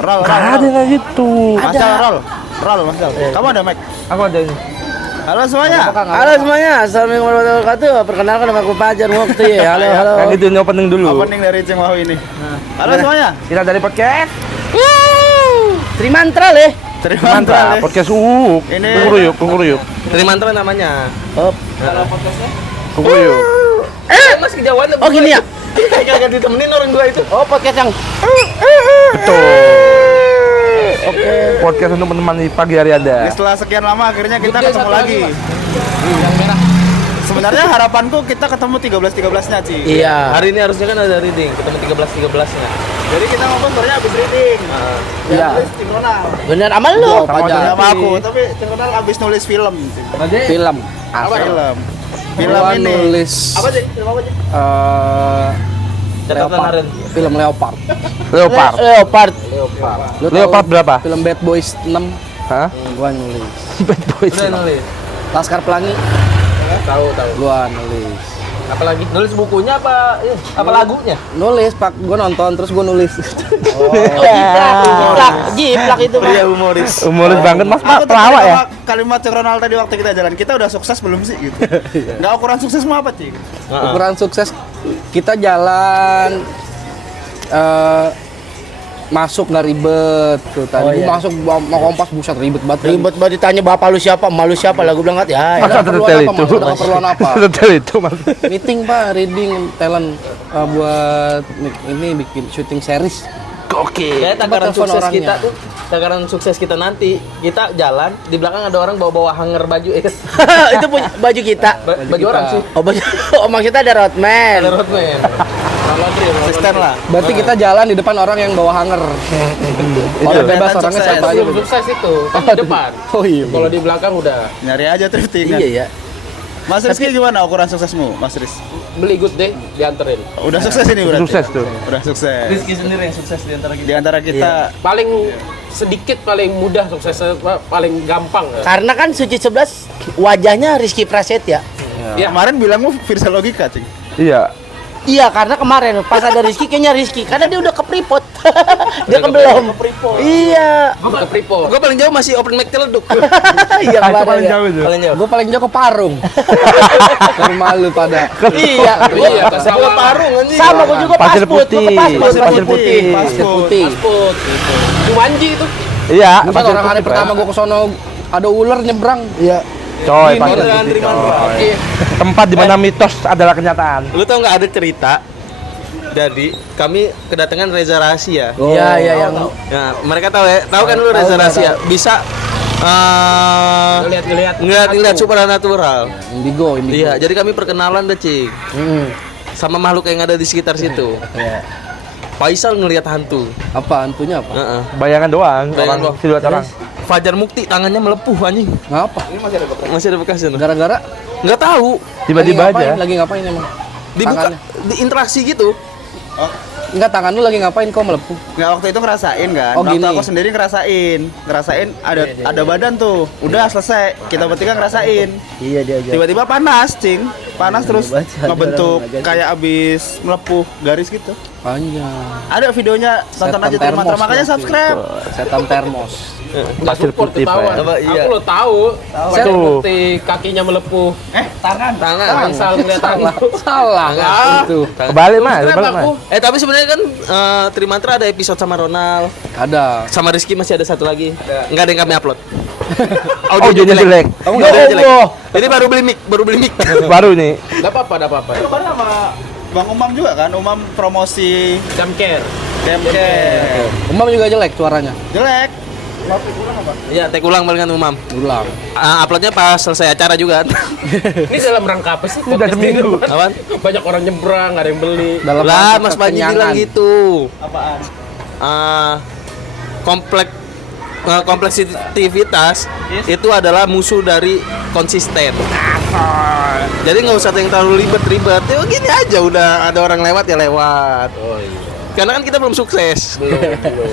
Roll. Ada kayak gitu. Mas Dal, roll Mas Dal. Kamu ada mic? Aku ada ini. Halo semuanya. Halo semuanya, assalamualaikum warahmatullahi wabarakatuh. Perkenalkan nama aku Fajar Mukti. Halo. Kayak gitu ini opening dulu. Opening dari Cing Wahu ini. Halo semuanya. Kita dari podcast. Trimantra leh. Mantra. Podcast Ini Kukuruyuk. Dari mantra namanya. Oh. Kalau podcastnya? Kukuruyuk. Mas kejauhan. Oh gini ya. Kagak ditemenin orang gua itu. Oh podcast yang. Betul. Oke. Podcast untuk menemani pagi hari Anda. setelah sekian lama akhirnya kita ketemu lagi. Yang merah. Sebenarnya harapanku kita ketemu 13-13-nya, Ci. Iya. Hari ini harusnya kan ada reading, ketemu 13-13-nya. Jadi kita ngomong sebenarnya habis reading. Iya. Nulis Cing Ronald. Bener amal lu. Sama aja. Fajar. Sama aku, tapi Cing Ronald habis nulis film. Cing. Film. Apa film? Film Gua ini. nulis Apa sih? Film apa sih? Catatan Leopard. harian. Film Leopard. Leopard. Leopard. Lu tahu Leopard berapa? Film Bad Boys 6. Hah? Gua nulis. Bad Boys. Udah nulis. Laskar Pelangi. Tahu. Gua nulis. Apalagi nulis bukunya apa? Apa lagunya? Nulis Pak, gua nonton terus gua nulis. Jiplak itu Pak. Pria humoris. Humoris banget Mas, Aku pelawak ya. Kalimat Cing Ronald tadi waktu kita jalan, kita udah sukses belum sih gitu. Enggak ukuran sukses mau apa, Cing? Ukuran sukses kita jalan masuk nggak ribet tuh tadi gua masuk mau kompas buset ribet banget ditanya bapak lu siapa emak lu siapa lah gua bilang ya Masa detail itu? ada keperluan apa Detail itu Mas. meeting pak reading talent buat ini bikin syuting series. Oke. Ya, takaran telepon sukses orangnya. kita tuh, takaran sukses kita nanti, kita jalan, di belakang ada orang bawa-bawa hanger baju. Itu punya baju kita. Baju orang sih. Oh baju maksudnya ada roadman. Ada roadman. Asisten lah. Berarti kita jalan di depan orang yang bawa hanger. Orang bebas orangnya sukses. siapa aja. Belum sukses itu, kan di depan. Oh iya. Kalau di belakang udah Nyari aja thrifting. Iya ya. Mas Rizky gimana ukuran suksesmu, Mas Riz? beli good day, dianterin. Udah sukses ini berarti. Sukses tuh. Udah sukses. Rizky sendiri yang sukses di antara kita. Di antara kita Paling sedikit, paling mudah suksesnya, paling gampang. Karena kan Suci 11 wajahnya Rizky Prasetya. Ya, kemarin bilangmu Firsa Logika, Cing. Iya. Iya, karena kemarin pas ada Rizky kayaknya Rizky karena dia udah ke Pripot. Dia kan belum. Iya. ke Pripo. Gue paling jauh masih open mic Ciledug. Iya Itu kemarin. paling jauh itu. Paling jauh. Gue paling jauh ke Parung. Karena malu pada. Iya, iya, ke sawah. Parung anjing. Sama gue juga Pasir Pasput, Putih. gua ke Pasput. Pasir Putih. Pasir Putih. Pasput gitu. Jumanji itu. Iya. Bukan orang hari pertama gue ke sono ada ular nyebrang. Iya. Coy, Ini Pasir dengan Putih, terima coy. kasih. Tempat di mana mitos adalah kenyataan. Lu tau nggak ada cerita? Jadi kami kedatangan Reza Rahasia. Iya, iya yang Nah, mereka tahu ya, tahu kan lu Reza Rahasia bisa ngeliat supernatural. Indigo. Iya, jadi kami perkenalan deh, Cik. Sama makhluk yang ada di sekitar situ. Iya. Faisal ngelihat hantu. Apa hantunya apa? Heeh. Bayangan doang. Bayangan Orang doang. siluet orang. Fajar Mukti tangannya melepuh anjing. Ngapa? Masih ada bekasnya. Gara-gara Nggak tahu. Tiba-tiba aja. Lagi ngapain emang? Dibuka, Tangannya. diinteraksi gitu. Enggak, tangan lu lagi ngapain kok melepuh? Nggak, waktu itu ngerasain kan. Oh, Waktu gini. aku sendiri ngerasain ada badan tuh. Udah selesai. Kita bertiga ngerasain. Iya dia aja. Tiba-tiba panas, Cing. Panas terus baca, ada ngebentuk orang ngajakin. kayak abis melepuh garis gitu. Panjang. Ada videonya, tonton aja tuh mantra. Makanya subscribe. Setan termos. Nggak Pasir support Putih, ketahuan. Pak. Apa, iya. Aku lo tahu. Fajar Tuh. Mukti kakinya melepuh. Tangan. Tangan. Faisal ngeliat Salah. hantu. Salah enggak itu. Kebalik Mas, Subscribe kebalik Mas. aku. Tapi sebenarnya kan Trimantra ada episode sama Ronald, Ada. sama Rizky masih ada satu lagi. Nggak ada yang kami upload. Audionya jelek. Audionya jelek. Allah. Jadi baru beli mic. Baru nih. Enggak apa-apa, enggak apa-apa. Kemarin sama Bang Umam juga kan, Umam promosi Jamcare. Camcare. Umam juga jelek suaranya. Jelek. Iya, take ulang palingan Umam. Ulang. Uploadnya pas selesai acara juga. Ini dalam rangka apa sih? Udah seminggu. Apaan? Banyak orang nyebrang, ada yang beli. Dalam Lah, rangka Mas Panji kekenyangan. bilang gitu. Apaan? Kompleksivitas itu adalah musuh dari konsisten. Jadi nggak usah yang terlalu ribet-ribet. Ya gini aja, udah ada orang lewat ya lewat. Oh iya. Karena kan kita belum sukses.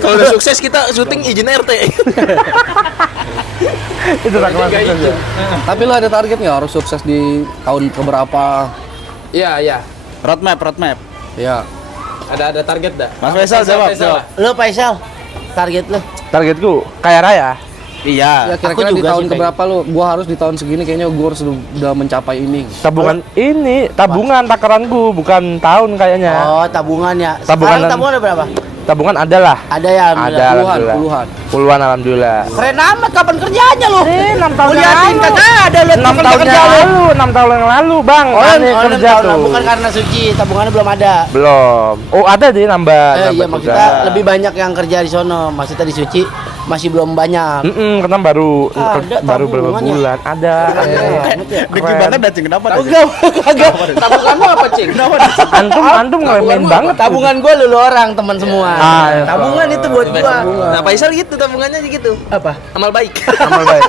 Kalau udah sukses kita syuting izin RT. Itu tak kelas aja. Tapi lu ada target nggak harus sukses di tahun keberapa? Iya, iya. Roadmap. Ya. Ada target dah. Mas Faisal jawab. Faisal. Lu Faisal? target lu? Targetku kaya raya. Iya. Ya kira-kira aku di juga tahun sih, keberapa lu? Gua harus di tahun segini kayaknya gua harus udah mencapai ini. Tabungan takaranku bukan tahun kayaknya. Oh, tabungan ya. Tabungan Sekarang tabungan ada berapa? Tabungan ada lah. Ada ya, Ada alhamdulillah. puluhan. Puluhan alhamdulillah. Keren amat, kapan kerjanya lu? 6 tahun Gua liatin kagak ada lu 6 tahun yang lalu, 6 tahun yang lalu, Bang. Aneh kerja tuh. Bukan karena suci, tabungannya belum ada. Belum. Oh, ada deh nambah. Iya, juga. maksudnya lebih banyak yang kerja di sono. Maksudnya di suci masih belum banyak. Karena baru Ada baru berapa tabungan ya? bulan. Ada. Deki banget dah, Cing. Kenapa dah? Kagak. Tabunganmu apa, Cing? Antum ngeremehin banget. Tabungan gua lulu orang teman semua. Iya. Tabungan itu buat gua. Nah, Faisal gitu tabungannya gitu. Apa? Amal baik. Amal baik.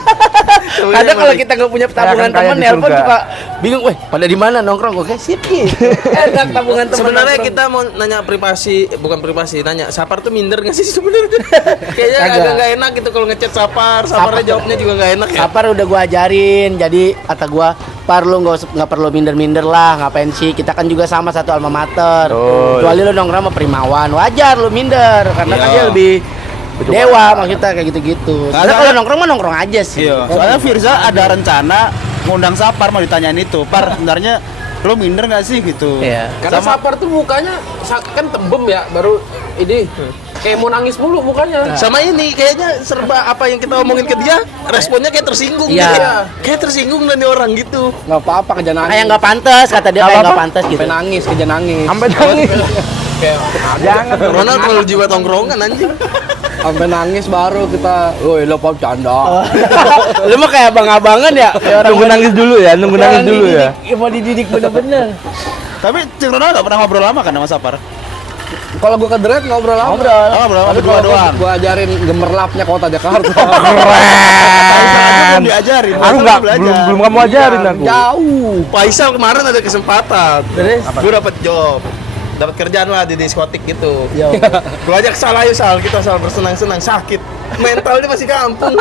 Kadang kalau kita nggak punya tabungan Kayak teman, di nelpon surga. suka bingung, weh pada di mana nongkrong? Oke, sip gitu. Enak tabungan teman. Sebenarnya nongkrong. kita mau nanya privasi, bukan privasi, nanya Sapar tuh minder nggak sih sebenarnya? Kayaknya Kagak. agak nggak enak gitu kalau ngechat Saparnya jawabnya juga nggak enak ya. Sapar udah gua ajarin, jadi kata gua, Par lu nggak perlu minder-minder lah, ngapain sih? Kita kan juga sama satu alma mater. Betul. Kecuali lu nongkrong sama Primawan, wajar lu minder karena kan Iya. dia lebih dewa maksudnya kayak gitu-gitu. Karena Karena- kalau nongkrong mah nongkrong aja sih. Iya. Soalnya Firza ada rencana ngundang Sapar, mau ditanyain itu. Par, sebenarnya lo minder nggak sih gitu? Iya. Karena Sapar tuh mukanya kan tembem ya, baru ini kayak mau nangis mulu mukanya. Sama ini kayaknya serba apa yang kita omongin ke dia, responnya kayak tersinggung Iya. gitu ya. Kayak tersinggung dan nih orang gitu. Nggak apa-apa kerja nangis. Kayak nggak pantas kata dia, kayak Apa-apa? nggak pantas gitu. Sampai nangis, kerja nangis. Sampai nangis. Kayak Jangan. Ronald terlalu jiwa tongkrongan anjing. Sampai nangis baru kita, woi lo pop canda. Lu mah kayak abang-abangan ya. Kayak Nunggu nangis dulu ya, nunggu nangis dulu ya. Mau dididik bener-bener. Tapi Cing Ronald nggak pernah ngobrol lama kan sama Sapar? Kalau gua ke Dret ngobrol lama. Oh, ngobrol Tapi berdua kalau doang. gua ajarin gemerlapnya kota Jakarta. Belum diajarin. Aku Faisal nggak belajar. belum kamu ajarin aku. Jauh. Faisal kemarin ada kesempatan. Terus? Gue dapet job. Dapat kerjaan lah di diskotik gitu. Ya. Gue ajak salah ayo Sal, kita Sal bersenang-senang sakit. Mentalnya masih kampung,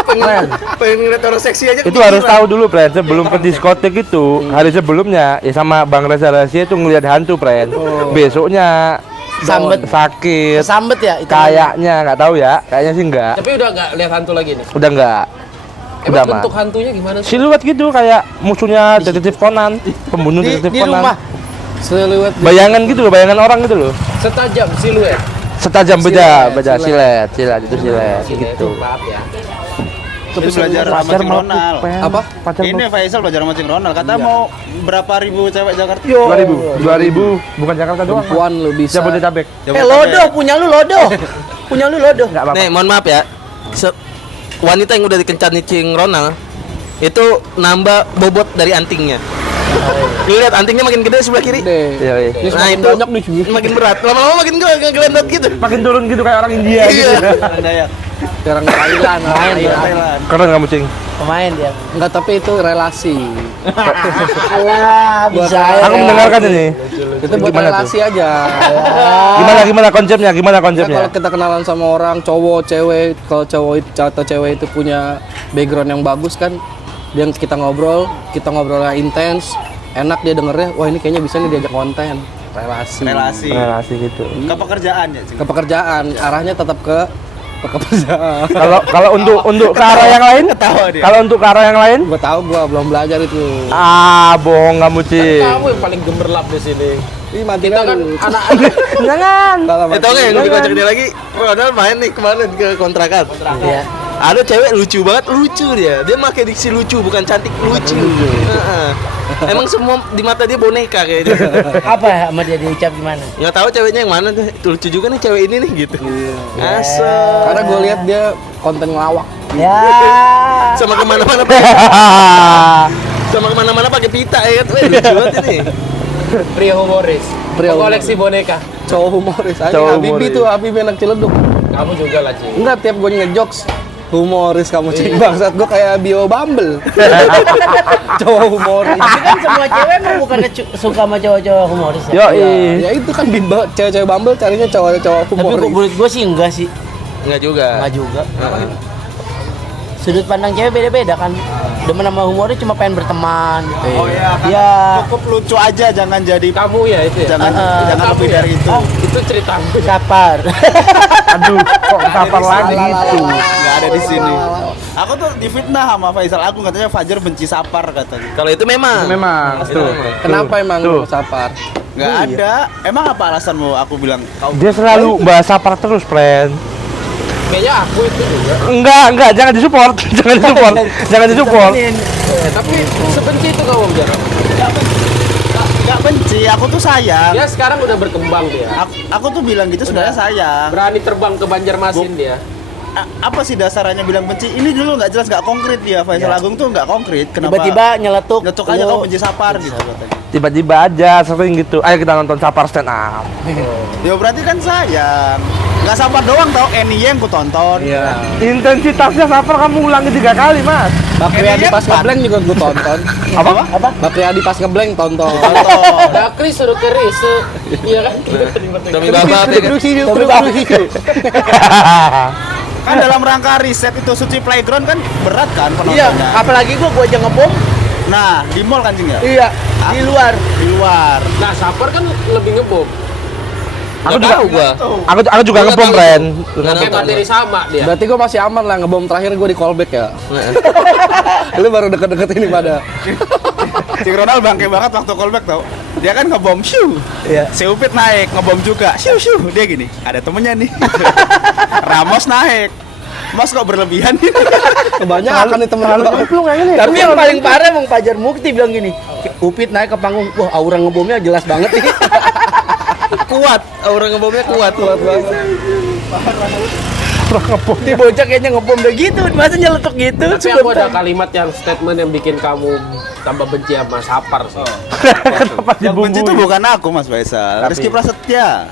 pengen ngeliat orang seksi aja. Itu harus tahu dulu, Pren. Sebelum ke diskotik itu, hari sebelumnya ya sama Bang Reza Rahasia itu ngelihat hantu, Pren. Besoknya Sambet. sakit. Sambet ya itu. Kayaknya nggak tahu ya, kayaknya sih enggak. tapi udah nggak lihat hantu lagi nih. Udah enggak. Udah Emang mah. bentuk hantunya gimana sih? Siluet gitu kayak musuhnya detektif Conan, pembunuh detektif Di Conan. rumah. Siluet Bayangan gitu loh, bayangan orang gitu loh. Setajam siluet. Setajam Silet, beda silet itu silet gitu. Maaf ya. Tapi belajar sama Cing Ronald. Apa? Pacar Ini Faisal belajar sama Cing Ronald. Kata mau berapa ribu cewek Jakarta? 2000 bukan Jakarta doang. Perempuan lu bisa. Jabodetabek. Lodo, punya lu lodo. Punya lu lodo. Enggak apa-apa. Nih, mohon maaf ya. Wanita yang udah dikencani Cing Ronald itu nambah bobot dari antingnya. Lu lihat antingnya makin gede sebelah kiri. Gede. Iya, iya. Ini Nah, semakin itu banyak nih sih. makin berat. Lama-lama makin gelendot gitu. Makin turun gitu kayak orang India gitu. Orang Dayak. Orang Thailand, main dia. Thailand. Keren kamu, Cing. Pemain dia. Enggak, tapi itu relasi. Alah, bisa ya. Aku mendengarkan ini. Itu buat Gimana tuh? relasi aja. Gimana konsepnya? Gimana Nah, konsepnya? kalau kita kenalan sama orang cowok, cewek, kalau cowok atau cewek itu punya background yang bagus kan, yang kita ngobrolnya intens, enak dia dengernya, wah ini kayaknya bisa nih diajak konten, relasi. Relasi gitu. Ke pekerjaan ya, Cing. Ke pekerjaan, arahnya tetap ke pekerjaan. Kalau untuk ke arah yang lain? Ketawa dia. Kalau untuk ke arah yang lain? Gua tahu, gua belum belajar itu. Bohong kamu, Cing. Kamu yang paling gemerlap di sini. Ih, mati Kita kan anak-anak. Jangan. Tau gak yang gue kocak dia lagi? Ronald main nih kemarin ke kontrakan. Iya. Ada cewek lucu banget, lucu dia. Dia pakai diksi lucu, bukan cantik, lucu. Heeh. Emang semua di mata dia boneka kayaknya. Apa sama dia diucap gimana? Nggak tahu ceweknya yang mana tuh. Itu lucu juga nih cewek ini nih gitu. Asal. Karena gue lihat dia konten ngelawak. Ya. Sama kemana-mana sama kemana-mana pakai pita ya kan. Wih, lucu banget ini. Pria humoris. Pria Koleksi boneka. Cowok humoris aja. Cowok Habibie humoris. tuh, Habibie anak Ciledug. Kamu juga lah, Cing. Enggak, tiap gue ngejokes humoris kamu cing bangsat, gue kayak bio Bumble. Cowok humoris. Tapi kan semua cewek emang bukannya suka sama cowok-cowok humoris ya? Yo, Ya itu kan bimba cewek-cewek Bumble carinya cowok-cowok Tapi humoris. menurut gue sih enggak sih. Enggak juga. Enggak juga. Sudut pandang cewek beda-beda kan. Demen sama humoris cuma pengen berteman. Oh iya, kan Ya. cukup lucu aja, jangan jadi Kamu ya itu ya. jangan Ah, jangan kamu lebih ya? dari itu. Itu ceritamu. Sapar. Aduh. Kok sapar lagi gitu? Nggak ada di sini. Aku tuh difitnah sama Faisal Agung, katanya Fajar benci Sapar katanya. Kalau itu memang. Memang. Tuh. Kenapa emang Tuh. Sapar? Nggak ada. Emang apa alasanmu? Aku bilang Dia selalu bahas sapar terus, friend. Kayaknya aku itu juga. Enggak, jangan disupport. Jangan disupport. Tapi sebenci itu kamu Jar. nggak benci. Aku tuh sayang. Dia sekarang udah berkembang dia. Aku tuh bilang gitu sebenarnya sayang. Berani terbang ke Banjarmasin dia. Apa sih dasarnya bilang benci? Ini dulu nggak jelas, nggak konkret dia. Faisal Agung tuh nggak konkret. Kenapa? Tiba-tiba nyeletuk. Nyetuk aja kau benci Sapar gitu katanya. Tiba-tiba aja sering gitu. Ayo kita nonton sapar stand up. Ya berarti kan sayang. Nggak Sapar doang tau, Eni yang ku tonton. Iya. Intensitasnya sapar kamu ulangi 3 kali, Mas. Bakri Adi pas ngeblank juga gue tonton. Apa? Bakri Adi pas ngeblank tonton. Bakri suruh keris. Iya kan? Demi babat ya kan? Kan dalam rangka riset itu Suci Playground kan berat kan Iya, penontonnya. apalagi gua aja ngebom. Nah, di mall kan Cing ya? Iya, di luar. Di luar. Nah, Sapar kan lebih ngebom. Aku Nggak juga tahu gua. Aku juga Gua nggak ngebom, tahu. friend. Nggak Kayak nonton. materi sama dia. Berarti gue masih aman lah, ngebom terakhir gue di callback ya. Lu baru deket-deket ini pada. Si Ronald bangke banget waktu callback tau. Dia kan ngebom shoo. Iya. Si Upit naik ngebom juga. Shoo shoo. Dia gini, ada temennya nih. Ramos naik. Mas kok berlebihan nih? Kebanyakan nih temen lu. Tapi yang paling parah emang Fajar Mukti bilang gini, Upit naik ke panggung, wah aura ngebomnya jelas banget nih. Kuat, orang ngebomnya kuat. Di bocah kayaknya ngebom udah gitu, masa nyeletuk gitu. Tapi aku ada kalimat yang statement yang bikin kamu tambah benci sama Sapar sih. Kenapa Yang benci itu dibumbui? bukan aku Mas Faisal. Rizky Prasetya.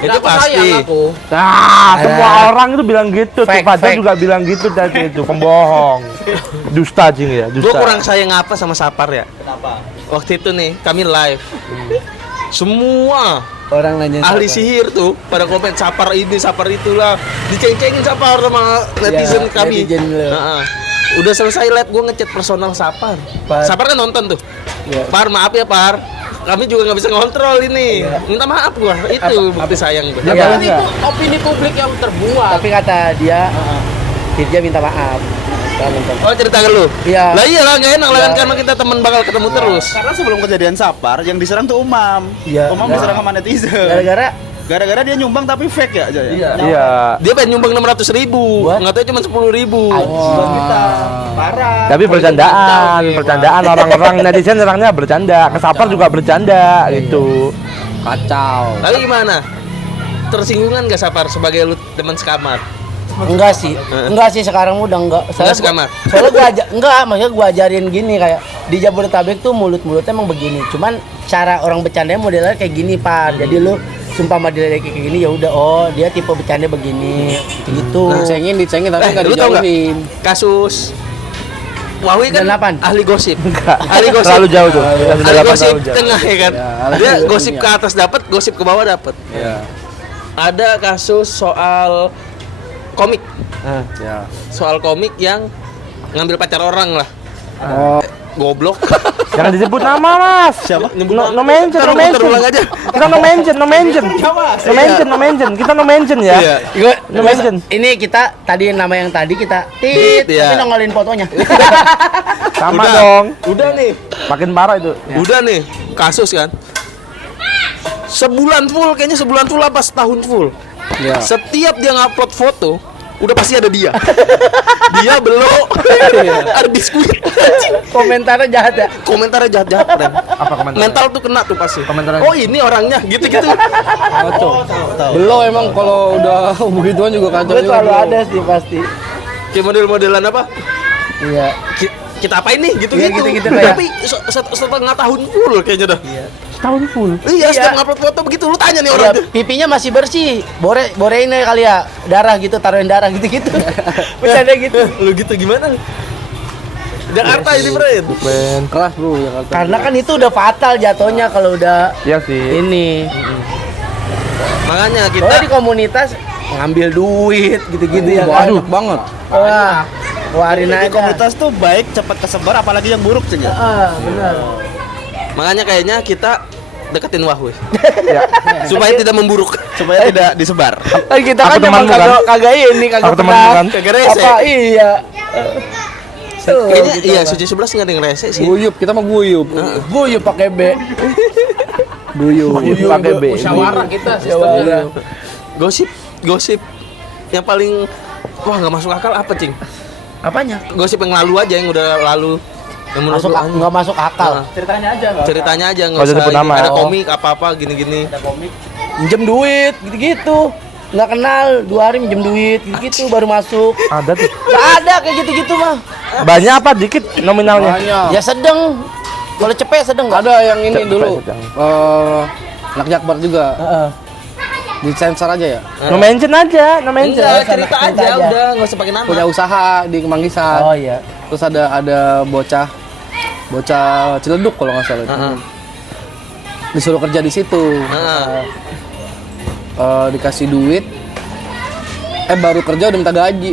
Itu Aku pasti. sayang aku. Nah, semua orang itu bilang gitu. Tuh Fake, Fajar fake. juga bilang gitu tadi itu, pembohong. Dusta Jing ya, Gue dusta. kurang sayang apa sama Sapar ya? Kenapa? Waktu itu nih, kami live. Semua Orang nanya ahli sihir tuh pada komen Sapar ini, Sapar itulah. Diceng-cengin Sapar sama netizen Ya, kami. netizen lu. Nah, udah selesai live gue ngechat personal Sapar. Par. Sapar kan nonton tuh. Iya. Par, maaf ya Par. Kami juga nggak bisa ngontrol ini. Minta maaf gua. Itu bukti sayang gua. Ya, Tapi enggak. itu opini publik yang terbuat. Tapi kata dia, Dirja minta maaf. Kalau nonton. Oh, cerita ke lu? Iya. Lah iyalah nggak enak lah kan karena kita teman bakal ketemu terus. Karena sebelum kejadian Sapar, yang diserang tuh Umam. Iya. Umam diserang sama netizen. Gara-gara Gara-gara dia nyumbang tapi fake ya aja ya. Iya. Dia pengen nyumbang 600.000, What? nggak tahu cuma 10.000. Kita parah. Tapi bercandaan orang-orang netizen orangnya bercanda, kesapar juga bercanda gitu. Kacau. Lalu gimana? Tersinggungan gak Sapar sebagai lu teman sekamar? enggak sih. Enggak sih sekarang udah enggak. Enggak sekamar? Soalnya maksudnya gua ajarin gini kayak di Jabodetabek tuh mulut-mulutnya emang begini. Cuman cara orang bercandanya modelnya kayak gini, Pak. Jadi lu sumpah sama dia kayak gini ya udah, oh dia tipe bercanda begini gitu. Dicengin tapi nggak Lu tau nggak? dijauhin. Kasus Wawi kan 98. ahli gosip. Ahli gosip. Terlalu jauh tuh. Ahli gosip Terlalu jauh. tengah ya kan. Ya, ahli Dia gosip gosip punya. ke atas dapat, gosip ke bawah dapat. Iya. Ada kasus soal komik. Ya. Soal komik yang ngambil pacar orang lah. Oh, Goblok. Jangan disebut nama, Mas. Siapa? No mention, no Ntar mention. ulang aja. Kita no mention. No mention. Kita no mention ya. Iya. No mention. Ini kita tadi nama yang tadi kita tit, Iya. tapi nongolin fotonya. Sama Udah. dong. Udah nih. Makin parah itu. Udah nih, kasus kan. Sebulan full, kayaknya sebulan full apa setahun full. ya. Setiap dia ngupload foto, udah pasti ada dia. Dia belum ada biskuit. Komentarnya jahat ya. Komentarnya jahat-jahat, Ren. Apa komentar? Mental tuh kena tuh pasti. Komentarnya. Oh, ini orangnya gitu-gitu. Kacau. Belum emang kalau udah begituan juga kacau. Gue juga, selalu bro. ada sih pasti. Kayak model-modelan apa? Iya. Kita apain nih gitu-gitu. Iya, gitu-gitu kayak. Tapi setengah tahun full kayaknya dah. Tahun full. Iya, setiap ngupload foto begitu lu tanya nih Iya, orang tuh. pipinya masih bersih. Borein aja kali ya. Darah gitu, taruhin darah gitu-gitu. Bercanda gitu. Lu gitu gimana? Jakarta ini, Bren. Keren. Keras bro Jakarta. Karena kan itu udah fatal jatuhnya kalau udah Iya sih. ini. Makanya kita Oh di komunitas ngambil duit gitu-gitu ya kan. Banyak banget. Wah, keluarin Di aja. komunitas tuh baik cepat kesebar apalagi yang buruk Cing ya. Benar. Makanya kayaknya kita deketin Wahwe. Ya. Supaya tidak memburuk. supaya tidak disebar. Kita Aku kan emang temanmu, kan? kagak ini, kagak Aku temanmu, pernah. kan? Kagak rese. Apa iya. Kayaknya iya suci 11 nggak ada yang rese sih. Guyup, kita mah guyup. Guyup pakai B. Guyup. Pakai B. Musyawarah kita sistemnya. Gosip yang paling wah nggak masuk akal apa, Cing? Apanya? Gosip yang lalu aja, yang udah lalu. Yang menurut Masuk lu anjing. nggak masuk akal. Ah. Ceritanya aja nggak? Ceritanya aja nggak Nggak usah usah sebut nama. ada Oh. komik apa-apa gini-gini. Minjem duit gitu-gitu. Nggak kenal 2 hari minjem duit gitu baru masuk. Ada tuh. Nggak ada kayak gitu-gitu mah. Banyak apa dikit nominalnya? Banyak. Ya sedang. Kalau cepet sedang nggak? Ada yang ini Cepet, dulu. sedang. Anak Jakbar juga. Heeh. Disensor aja ya. No mention aja, no mention. Enggak, Cerita cerita aja. aja udah, nggak usah pakai nama. Punya usaha di Kemanggisan. Oh iya. Terus ada bocah Ciledug kalau nggak salah. Heeh. Disuruh kerja di situ. Heeh. Dikasih duit. Baru kerja udah minta gaji.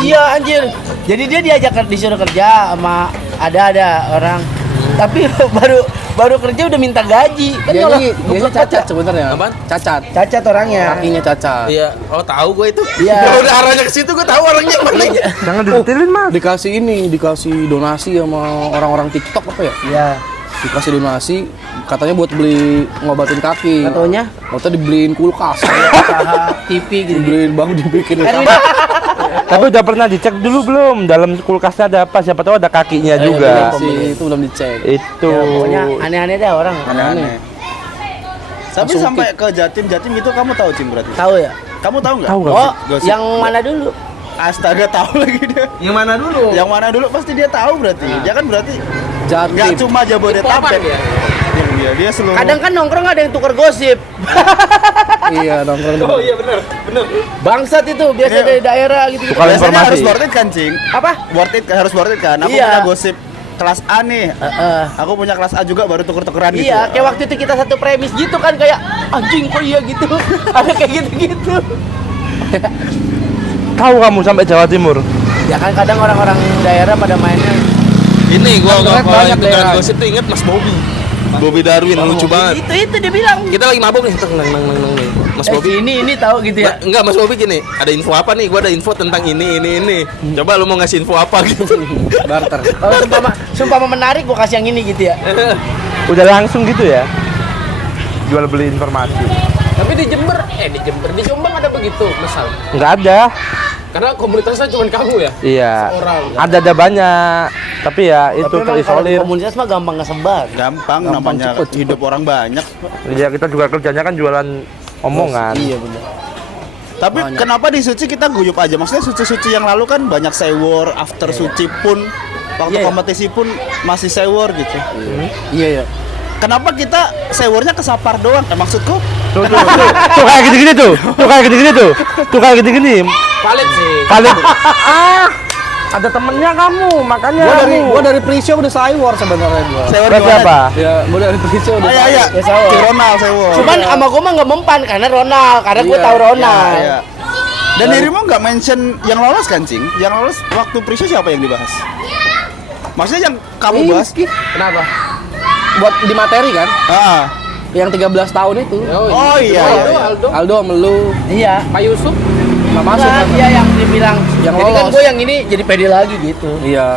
Iya anjir. Jadi dia disuruh kerja sama ada orang. Tapi baru kerja udah minta gaji. Kan Dia nyolong- ini goblok cacat aja. sebenarnya. Apaan? Cacat. Cacat orangnya. Kakinya cacat. Iya, oh tahu gue itu. Iya. Kalau udah arahnya ke situ gue tahu orangnya yang mana. Jangan didetailin, Mas. Dikasih donasi sama orang-orang TikTok apa ya? Iya. Dikasih donasi katanya buat beli ngobatin kaki. Katanya? Waktu dibeliin kulkas. Usaha TV gitu. Dibeliin bang dibikin Erwin, Tapi udah pernah dicek dulu belum? Dalam kulkasnya ada apa? Siapa tahu ada kakinya juga. itu belum dicek. Itu. ya, pokoknya aneh-aneh dah orang. Aneh-aneh. Tapi Langsung sampai ke Jatim itu kamu tahu Cing berarti? Tahu ya? Kamu tahu nggak? Tahu nggak? Oh, Gosip. yang mana dulu? Astaga tahu lagi dia. Yang mana dulu? Yang mana dulu pasti dia tahu berarti. Dia kan berarti nggak Jatim. cuma Jabodetabek ya? Dia seluruh. Kadang kan nongkrong ada yang tukar gosip. Iya, nongkrong dulu. Oh iya benar, benar. Bangsat itu biasa Iya. dari daerah gitu. Tukar Biasanya informasi. harus worth it kan, Cing? Apa? Harus worth it kan? Aku Iya. punya gosip kelas A nih. Aku punya kelas A juga baru tuker-tukeran gitu. Iya, kayak waktu itu kita satu premis gitu kan kayak anjing kok iya gitu. Ada kayak gitu-gitu. Tahu kamu sampai Jawa Timur? Ya kan kadang orang-orang daerah pada mainnya. Ini gua Kan kalau banyak itu kan daerah. gosip tuh inget Mas Bobby. Bobby Darwin lucu banget. Itu dia bilang. Kita lagi mabuk nih, nang nih. Mas Bobby. Ini tahu gitu ya. Enggak, Mas Bobby gini, ada info apa nih? Gua ada info tentang ini. Coba lu mau ngasih info apa gitu. Barter. Kalau sumpah menarik gua kasih yang ini gitu ya. Udah langsung gitu ya? Jual beli informasi. Tapi di Jombang ada begitu, misal. Nggak ada. Karena komunitasnya cuma kamu ya. Iya. Seorang. Ada banyak. Tapi ya itu Tapi emang kalau di terisolir. komunitas mah gampang ngesebar. Gampang namanya hidup orang banyak. Ya kita juga kerjanya kan jualan omongan. Iya benar. Tapi kenapa di Suci kita guyup aja? Maksudnya suci-suci yang lalu kan banyak sewor, after Suci pun waktu Iya, iya. kompetisi pun masih sewor gitu. Iya ya. Kenapa kita sewornya ke Sapar doang? Maksudku Tuh kayak gini-gini tuh. Tuh kayak gini-gini tuh. Tuh kayak gini-gini. Valid sih. Paling ada temennya kamu, makanya Gua dari pre-show udah Cywar sebenarnya gua. sewor Berarti gimana? apa? Ya, gua dari pre-show udah. Oh, iya. Ya, sewor. Ke Ronald sewor. Cuman sama gua mah nggak mempan karena Ronald, karena gua Iya, tahu Ronald. Iya. Dan dirimu nggak mention yang lolos kan, Cing? Yang lolos waktu pre-show siapa yang dibahas? Maksudnya yang kamu bahas? Kenapa? Buat di materi kan? Ah. Yang 13 tahun itu. Oh iya. Aldo, iya. Aldo. Aldo sama lu Iya. Pak Yusuf. nggak masuk Enggak, kan? dia yang dibilang. Yang Jadi kan lolos. gua yang ini jadi pede lagi gitu. Iya.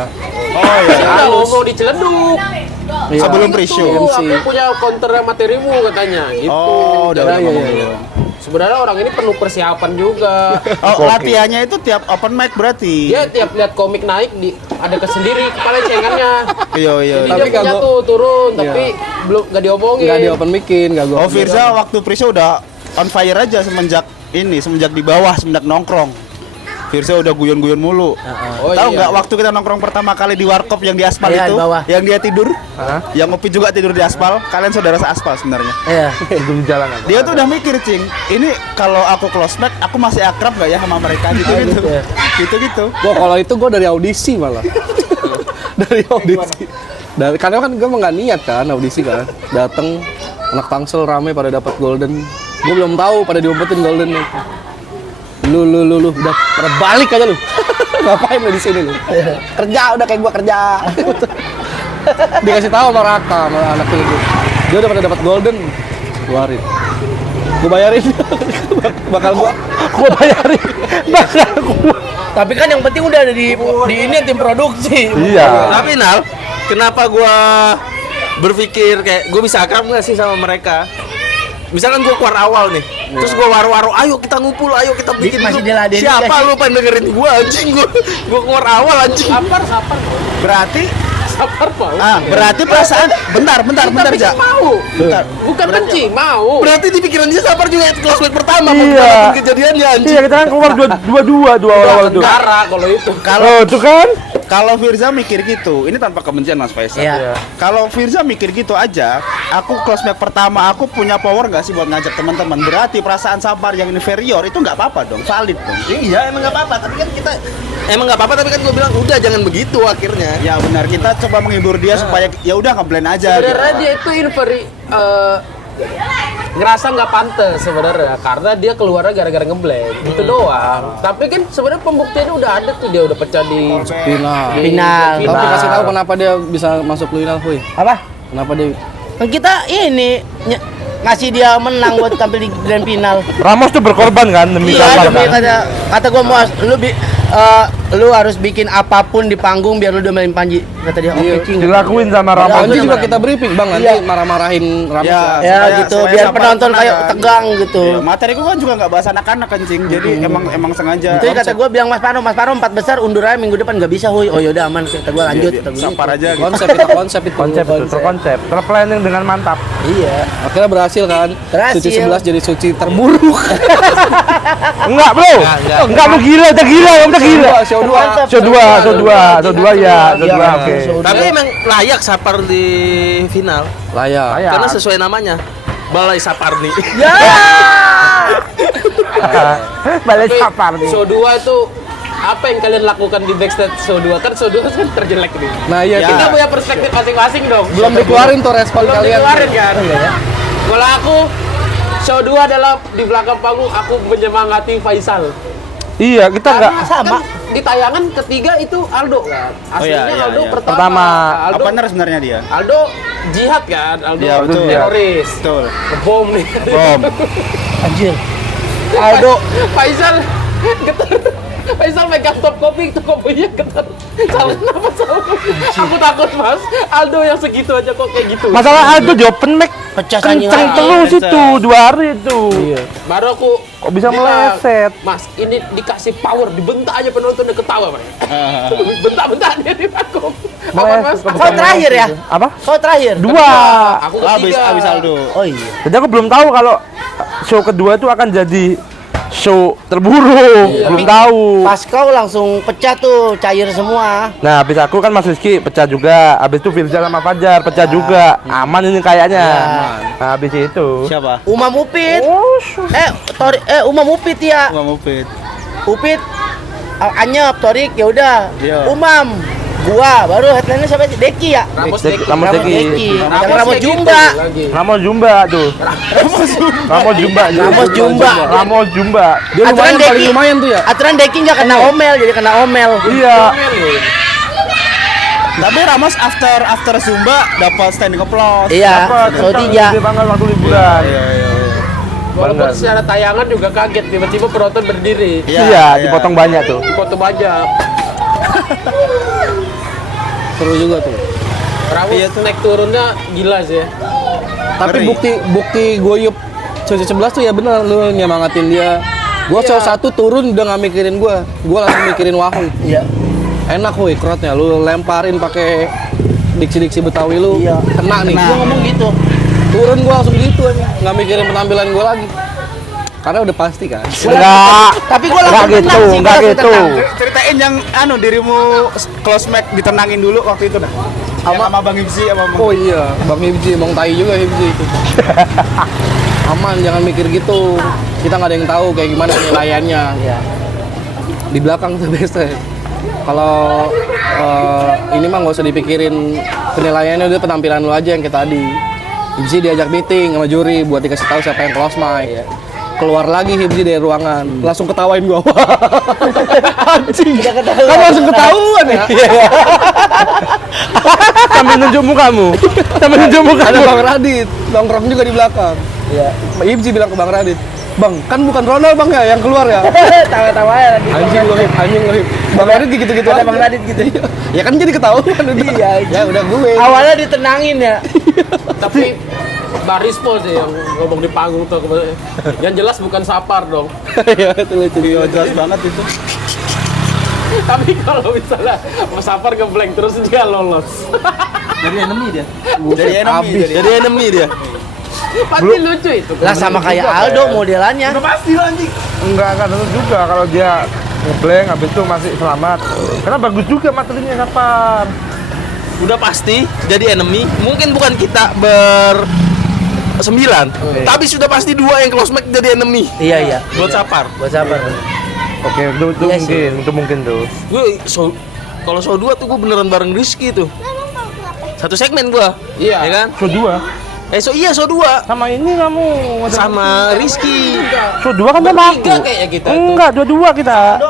Oh iya. Udah ngomong di Ciledug. Iya. Sebelum Tuh, pre-show. MC. aku punya counter materimu katanya gitu. Oh, udah Iya, ngomong iya, dulu. Sebenarnya orang ini penuh persiapan juga. Oh, latihannya itu tiap open mic berarti. Dia tiap lihat komik naik ada kesendiri kepala cengannya. Iya iya. Jadi iya. dia Tapi punya kagak- tuh turun, Iya. tapi belum nggak diomongin. Nggak di open mic-in, nggak gua. Oh, Firza waktu pre-show udah on fire aja semenjak di bawah, semenjak nongkrong. Firza udah guyon-guyon mulu. Oh, Tahu iya. nggak waktu kita nongkrong pertama kali di warkop yang di aspal Iya, itu, di bawah. yang dia tidur, Hah? yang Ngopi juga tidur di aspal. Kalian saudara seaspal sebenarnya. Iya. Itu di jalan aja. Dia tuh udah mikir, Cing, ini kalau aku close back, aku masih akrab gak ya sama mereka gitu gitu. gitu ya. Gitu. Gua kalau itu gua dari audisi malah. Dari audisi. Karena kan gua emang nggak niat kan audisi kan. Dateng anak Tangsel rame pada dapat golden. Gua belum tahu pada diumpetin golden. Lu udah pada balik aja lu. Ngapain lu di sini lu? Kerja udah kayak gua kerja. Dikasih tahu sama Raka sama anak itu. Dia udah pada dapat golden, keluarin. Gue bayarin. bakal Gua bayarin. Bakal gua. Tapi kan yang penting udah ada di ini tim produksi. Iya. Tapi Nal, kenapa gua berpikir kayak gue bisa akrab nggak sih sama mereka? Misalkan gue keluar awal nih, terus gue waru-waru, ayo kita ngumpul, ayo kita bikin masih grup. diladenin Siapa kasih. lu pengen dengerin gue anjing? Gue keluar awal anjing. Sabar. Berarti Sabar mau. berarti perasaan bentar Tapi Ja. mau. Bentar. Bukan benci, mau. Berarti di pikiran dia sabar juga close pertama Iya. menghadapi kejadiannya anjing. Iya, kita kan keluar dua awal tuh. Tentara kalau itu. Oh, tuh kan? Kalau Firza mikir gitu, ini tanpa kebencian Mas Faisal. Iya. Kalau Firza mikir gitu aja, aku close match pertama aku punya power nggak sih buat ngajak teman-teman? Berarti perasaan sabar yang inferior itu nggak apa-apa dong, valid dong. Iya emang nggak apa-apa, tapi kan kita emang nggak apa-apa, tapi kan gue bilang udah jangan begitu akhirnya. Ya benar, kita coba menghibur dia supaya ya udah ngeblend aja. gitu. Sebenarnya dia itu ngerasa nggak pantas sebenarnya karena dia keluarnya gara-gara ngeblank itu doang. Tapi kan sebenarnya pembuktiannya udah ada tuh, dia udah pecah di Final. Tapi kasih tahu kenapa dia bisa masuk final, Huy. Apa? Kenapa dia? Kan kita ini ngasih dia menang buat tampil di grand final. Ramos tuh berkorban kan demi Iya, Sabar demi kan? kata gue mau lu harus bikin apapun di panggung biar lu domelin Panji, kata dia. Oke, Cing. Dilakuin sama Ramos. Panji juga kita briefing, Bang, nanti Iya. marah-marahin Ramos. Ya, Ya supaya- gitu, supaya biar sabar penonton tenang kayak kan. tegang gitu. Iya, materiku kan juga nggak bahas anak-anak kencing, jadi emang sengaja. Itu kata gue bilang Mas Paro 4 besar undur aja minggu depan nggak bisa, Huy. Oh yaudah aman, kata gue lanjut. Kata gue. Sabar aja. Gitu. Konsep itu. Konsep itu, terkonsep, terplanning dengan mantap. Iya. Akhirnya berhasil kan? Berhasil. Suci 11 jadi suci terburuk. Enggak, Bro. Enggak lu gila, udah gila. Show 2. Mantap. Show 2 ya, show 2 oke. Tapi emang layak Sapar di final Layak. Layak. karena sesuai namanya Balai Saparni. Ya. Balai Sapar nih. show 2 itu apa yang kalian lakukan di backstage show 2? Kan show 2 kan terjelek nih. Nah, iya. Ya. Kita punya perspektif masing-masing dong. Belum dikeluarin tuh respon Belum kalian. dikeluarin kan? Kalau aku show 2 adalah di belakang panggung aku menyemangati Faisal. Iya, kita enggak Sama. Kan di tayangan ketiga itu Aldo kan. Aslinya iya, Aldo iya. Pertama. Aldo, Apa benar sebenarnya dia? Aldo jihad kan, Aldo Iya, betul. teroris. Betul. Bom nih. Bom. Anjir. Aldo. Faisal getar. Faisal megang top kopi, itu kopinya getar. Salah kenapa salah? Aku takut Mas. Aldo yang segitu aja kok kayak gitu. masalah Aldo di open mic Pecah anjing kenceng lagi. terus itu 2 hari itu. Baru aku Kok bisa bilang, meleset? Mas, ini dikasih power, dibentak aja penonton udah ketawa, Mas. Bentak-bentak dia di panggung. Apa, Mas? Kau terakhir ya? Apa? Kau terakhir. 2. Aku Habis ketiga. Aldo. Oh iya. Jadi aku belum tahu kalau show kedua itu akan jadi show terburuk. Belum tahu. Pas kau langsung pecah tuh, cair semua. Nah, habis aku kan Mas Rizky pecah juga. Habis itu Firza sama Fajar pecah juga. Aman ini kayaknya. Nah, habis itu. Siapa? Umam Upit. Umam Upit ya. Bang Mupit. Upit. Anyep, Torik, ya udah. Iya. Umam. Gua baru headline-nya siapa sih? Deki ya? Ramos Deki. Deki. Ramos Ramos Deki. Deki. Yang Ramos Ramos kayak Jumba. gitu lagi. Ramos Jumba tuh. Ramos Jumba. Ramos Jumba. Ramos Jumba. Dia Aturan lumayan paling Deki. lumayan tuh ya. Aturan Deki nggak kena omel, jadi kena omel. Iya. Tapi Ramos after Zumba dapat standing applause. Iya, Dapat. so tiga. Gede banget waktu liburan. Iya. Walaupun Bener. secara tayangan juga kaget, tiba-tiba penonton berdiri. Iya, dipotong banyak tuh. Foto banyak. Seru juga tuh. Ramos Iya tuh. naik turunnya gila sih ya. Tapi Ngeri. bukti goyup Show 11 tuh ya bener lu nyemangatin dia. Gua show 1 turun udah nggak mikirin gua langsung mikirin Wahyu. Iya. Enak woi crowdnya, lu lemparin pakai diksi-diksi Betawi lu, Iya. kena nih. Gua ngomong gitu. Turun gua langsung gitu emang, nggak mikirin penampilan gua lagi. Karena udah pasti kan. Enggak. Tapi gua Enggak langsung gitu, tenang sih, enggak gua langsung gitu. tenang. Ceritain yang dirimu close match ditenangin dulu waktu itu dah. Sama Bang Ibzi sama Bang. Oh iya, Bang Hibji, Bang Tai juga Hibji itu. Aman, jangan mikir gitu. Kita nggak ada yang tahu kayak gimana penilaiannya. Iya. Di belakang tuh biasa. Kalau ini mah nggak usah dipikirin penilaiannya, udah penampilan lu aja yang kayak tadi. Hibji diajak meeting sama juri buat dikasih tahu siapa yang close mic. Keluar lagi Hibji dari ruangan, langsung ketawain gua. Anjing, Udah ketahuan. kan langsung ketahuan ya. sambil nunjuk mukamu. Sambil nunjuk Ada mukamu. Bang Radit, nongkrong juga di belakang. Iya. Ibji bilang ke Bang Radit, Bang, kan bukan Ronald Bang ya yang keluar ya? Tawa-tawa ya lagi. Anjing lo hip. Bang Radit gitu-gitu Ada aja. Bang Radit gitu. Ya kan jadi ketahuan udah. Iya, Ya udah gue. Awalnya ditenangin ya. Tapi Barispo sih yang ngomong di panggung tuh. Yang jelas bukan Sapar dong. Ya itu lucu. Iya, jelas banget itu. Tapi kalau misalnya Mas Sapar ngeblank terus dia lolos. Dari enemy dia. Abis. Jadi enemy dia. Pasti lucu itu. Lah sama kayak Aldo modelannya. Pasti lah anjing. Enggak tentu juga kalau dia ngeblank habis itu masih selamat. Karena bagus juga materinya Sapar. Udah pasti jadi enemy. Mungkin bukan kita sembilan, tapi sudah pasti 2 yang close match jadi enemy. Iya. Buat Sapar. Buat sabar. Oke, itu Iya sih. mungkin tuh. Gue kalau show 2 tuh gue beneran bareng Rizky tuh. Satu segmen gua. Iya. Ya kan? Show 2 show 2 sama ini kamu sama Rizky. show 2 kan sama aku. Tiga kayaknya kita tuh. Enggak, dua-dua kita. Aldo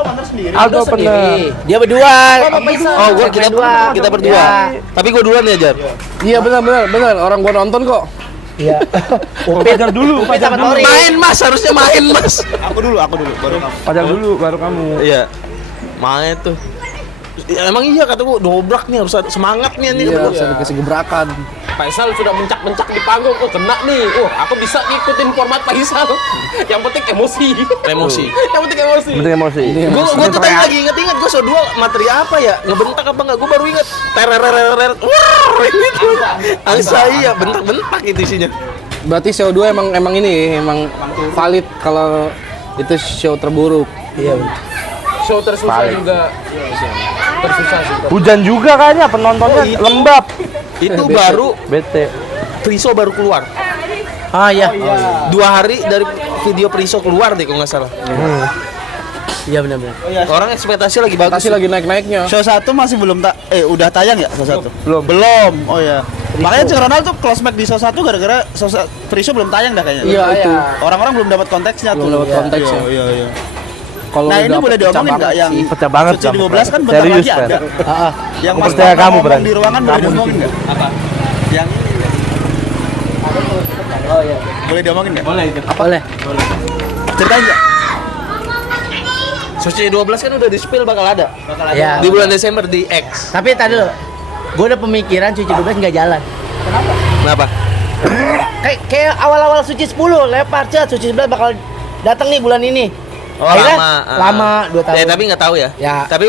Aldo pernah. sendiri. Dia berdua. Oh, kita berdua. Ya. Tapi gua duluan ya, Jar. Iya benar. Orang gua nonton kok. Iya. Pajar dulu, pajar dulu. Main Mas, harusnya main Mas. Aku dulu baru kamu. Pajar dulu baru kamu. Iya. Main tuh. Ya, emang iya kata gua dobrak nih harus ada semangat nih kata Iya, gua. bisa dikasih gebrakan. Faisal sudah mencak-mencak di panggung, kok kena nih. Aku bisa ngikutin format Faisal. Yang penting emosi. Emosi. Yang penting emosi. Penting emosi. Gua tuh tadi lagi inget gua show 2 materi apa ya? Ngebentak apa enggak? Gua baru inget. Terererer. Wah, ini tuh. Angsa iya, bentak-bentak itu isinya. Berarti show 2 emang ini emang valid kalau itu show terburuk. Iya. Show tersusah juga. Tersusah sih. Hujan juga kayaknya penontonnya lembab. Itu baru Bete. Priso baru keluar. Ah iya. 2 hari dari video Priso keluar deh kalau nggak salah. Iya benar. Orang ekspektasi lagi bagus. Pasti lagi naik-naiknya. Show 1 masih belum udah tayang ya show 1? Belum. Oh ya. Makanya Cing Ronald tuh close match di show 1 gara-gara show pre-show belum tayang dah kayaknya. Iya itu. Orang-orang belum dapat konteksnya tuh. Belum dapat konteksnya. Iya. Kalau Nah, ini udah boleh pecah diomongin nggak banget yang sih. Pecah banget, Suci Bang. 12 kan bentar Serius, lagi Bang. ada. Yang Aku Mas percaya Parno kamu, ngomong Bran. di ruangan boleh Kamu diomongin nggak? Apa? Yang ini. Oh iya. Boleh diomongin nggak? Boleh. Boleh. Ceritain nggak? Suci 12 kan udah di spill bakal ada. Iya. Di bulan Desember di X. Tapi tadi lo, gue udah pemikiran Suci 12 nggak jalan. Kenapa? Kayak awal-awal Suci 10 lepar cet, Suci 11 bakal datang nih bulan ini. Oh, Akhirnya lama. 2 tahun. Ya, tapi nggak tahu ya. Ya. Tapi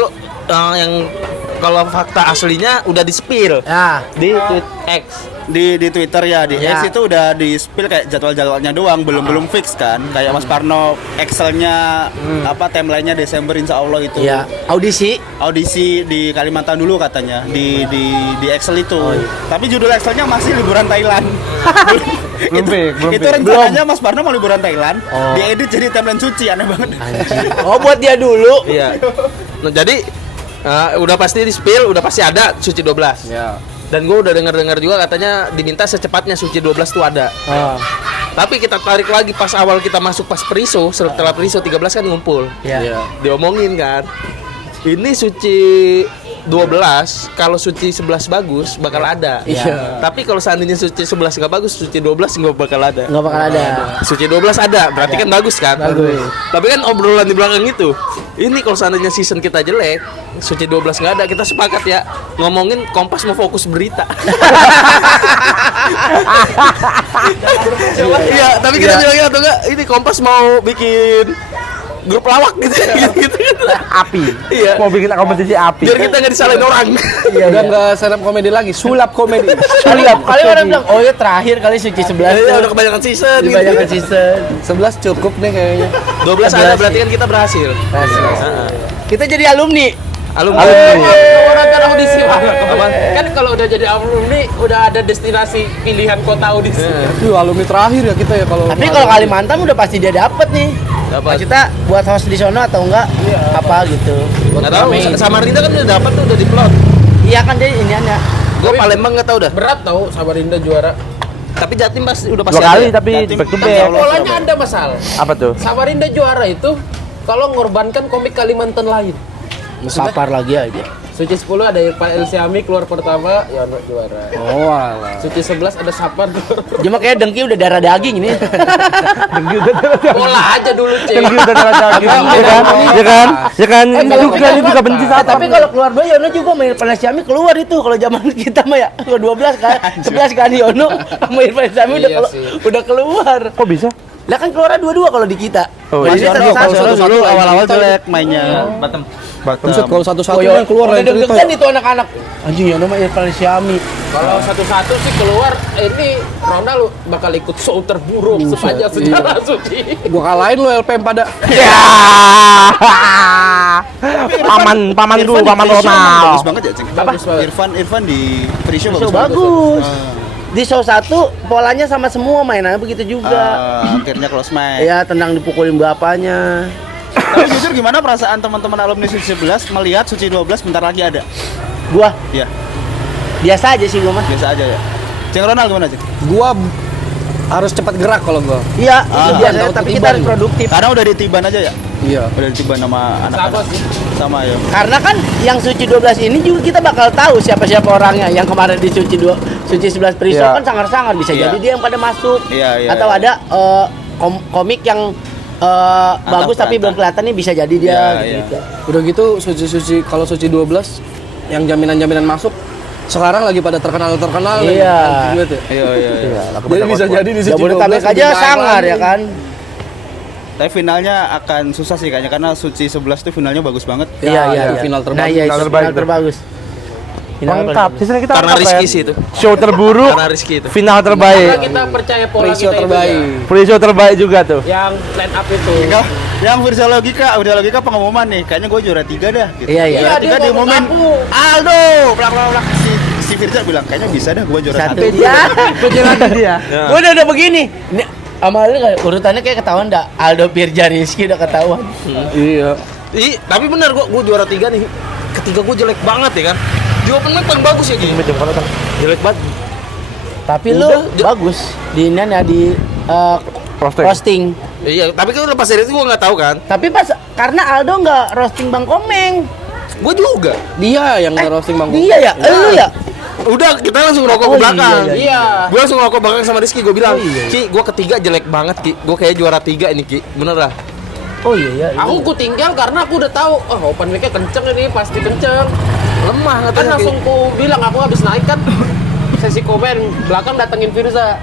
yang kalau fakta aslinya udah di spill Ya. di tweet X. Di Twitter ya, di Ya. X itu udah di spill kayak jadwal-jadwalnya doang, belum fix kan. Kayak Mas Parno Excelnya apa timelinenya Desember insya Allah itu. Ya, audisi. Audisi di Kalimantan dulu katanya di Excel itu. Tapi judul Excelnya masih liburan Thailand. Belum fix, belum Itu fix. rencananya Mas Parno mau liburan Thailand, Oh. diedit jadi timeline suci, aneh banget. Oh, buat dia dulu. Iya. Nah, jadi udah pasti di spill, udah pasti ada Suci 12. Ya. Dan gue udah dengar juga katanya diminta secepatnya Suci 12 tuh ada. Oh. Tapi kita tarik lagi pas awal kita masuk pas Priso, setelah Priso 13 kan ngumpul. Ya. Diomongin kan. Ini Suci 12, kalau Suci 11 bagus bakal ada. Iya. Tapi kalau seandainya Suci 11 nggak bagus, Suci 12 nggak bakal ada. Nggak bakal ada. Suci 12 ada, berarti kan bagus kan? Bagus. Tapi kan obrolan di belakang itu, ini kalau seandainya season kita jelek, Suci 12 nggak ada, kita sepakat ya ngomongin Kompas mau fokus berita. Iya, tapi kita bilangnya atau enggak, ini Kompas mau bikin grup lawak gitu, gitu. Api. Iya. Mau bikin kompetisi api. Biar kita nggak disalahin orang. Udah nggak stand up komedi lagi, sulap komedi. Kali orang bilang, oh ya terakhir kali Suci 11 Iya, tuh. udah kebanyakan season. Dibanyakan season. 11 cukup nih kayaknya. 12 ada berarti kan kita berhasil. Kita jadi alumni. Alumni. Orang kan audisi kan kalau udah jadi alumni udah ada destinasi pilihan kota audisi. Yuh, alumni terakhir ya kita ya kalau. Tapi kalau Kalimantan udah pasti dia dapet nih. Dapat. Kita buat host di sono atau enggak? Apa gitu. Nggak tahu. Samarinda kan udah dapat tuh, udah di plot. Iya kan jadi iniannya. Gue Palembang nggak tahu dah. Berat tau Samarinda juara. Tapi Jatim pasti udah 2 pasti kali ada. tapi Jatim. back to Tapi back. polanya ada masalah. Apa tuh? Samarinda juara itu kalau ngorbankan komik Kalimantan lain. Sapar lagi aja. Suci 10 ada Irfan El Syami keluar pertama, Yono juara. Oh alah. Suci 11 ada Sapar keluar. Cuma kayak Dengki udah darah daging ini. Bola aja dulu, Cek. Dengki udah darah daging. Ya kan juga ini juga benci Eh, Sapar. tapi kalau keluar dua Yono juga sama Irfan Syami keluar itu kalau zaman kita mah ya. Kalau 12 kan, 11 kan Yono sama Irfan Syami Iya sih. udah keluar. Kok bisa? Lah kan keluarnya dua-dua kalau di kita. Oh, Mas iya. Yono kalau Yono satu-satu dulu awal-awal kita- jelek mainnya. Buset, kalau satu-satu Oh, yang keluar udah yang cerita. deg-degan itu anak-anak. Anjing Yono sama Irfan Syami. Kalau satu-satu sih keluar, ini Ronaldo bakal ikut show terburuk sepanjang sejarah Suci. Gua kalahin lu LPM pada. Ya. Paman Irfan dulu, di paman pre-show emang Ronald. bagus banget ya, Ceng. Bagus banget. Irfan di pre-show Show bagus banget. bagus. Ah. Di show 1 polanya sama semua mainannya begitu juga. Akhirnya close match. Ya tenang dipukulin bapaknya. Tapi jujur gimana perasaan teman-teman alumni Suci 11 melihat Suci 12 bentar lagi ada? Gua Iya, biasa aja sih gua mah. biasa aja ya. Ceng Ronald gimana, Ceng? Gua harus cepat gerak kalau gua. Iya, Ah, itu biasa tahu tapi ketiban. kita harus produktif. Karena udah ditiban aja ya? Iya. Udah ditiban sama anak-anak. Sama sih. Sama ya. Karena kan yang Suci 12 ini juga kita bakal tahu siapa-siapa orangnya. Yang kemarin di Suci 11 pre-show Iya. kan sangar-sangar bisa Iya. jadi dia yang pada masuk. Iya, iya, Atau iya. ada komik yang bagus tapi belum kelihatan nih bisa jadi dia Iya, gitu. Udah gitu suci kalau suci 12 yang jaminan-jaminan masuk sekarang lagi pada terkenal-terkenal. Iya. Anjing banget ya. Iya. Jadi bisa jadi di suci 12 Jabodetabek aja lebih sangar naik ya lagi. kan. Tapi finalnya akan susah sih kayaknya karena Suci 11 tuh finalnya bagus banget. Ya, itu final terbagus. Nah, iya, Final itu terbagus final tuh. terbagus. Final Lengkap. terbagus. Season kita Karena lengkap, Rizky Ren. sih itu. Show terburuk, Karena Rizky itu. final Karena terbaik. kita percaya pola Ratio kita terbaik. itu ya. Pre-show terbaik juga tuh. Yang line up itu. Yang Virsa Logika pengumuman nih. Kayaknya gue juara 3 dah gitu. Iya, iya. Juara Iya, 3 dia diumumin. ngomong aku. Aldo, plak. Si Virsa bilang kayaknya bisa dah gue juara Satu 1. dia. Kejelas dia. Gua udah begini. Ini sama lu kayak urutannya kayak ketahuan dah. Aldo Pirja Rizky udah ketahuan. Iya. Tapi benar gua juara 3 nih. Ketiga gua jelek banget ya kan. Di open mic paling bagus ya Ki. Jelek banget. Tapi lu bagus di ini ya di Roasting. roasting. Iya, tapi kan lepas dari itu gua nggak tahu kan. Tapi pas karena Aldo nggak roasting Bang Komeng. Gua juga. Dia yang nge-roasting Bang. Dia ya, lu ya. Udah kita langsung rokok Oh, ke belakang. iya, Iya. Gue langsung rokok belakang sama Rizky. Gue bilang, Ki, gue ketiga jelek banget Ki. Gue kayak juara 3 ini Ki. Bener lah. Oh iya ya. Aku tinggal karena aku udah tahu, oh open mic-nya kenceng ini, pasti kenceng. Lemah Kan katanya Ki. langsung ku bilang aku habis naik kan sesi komen belakang datengin Firza.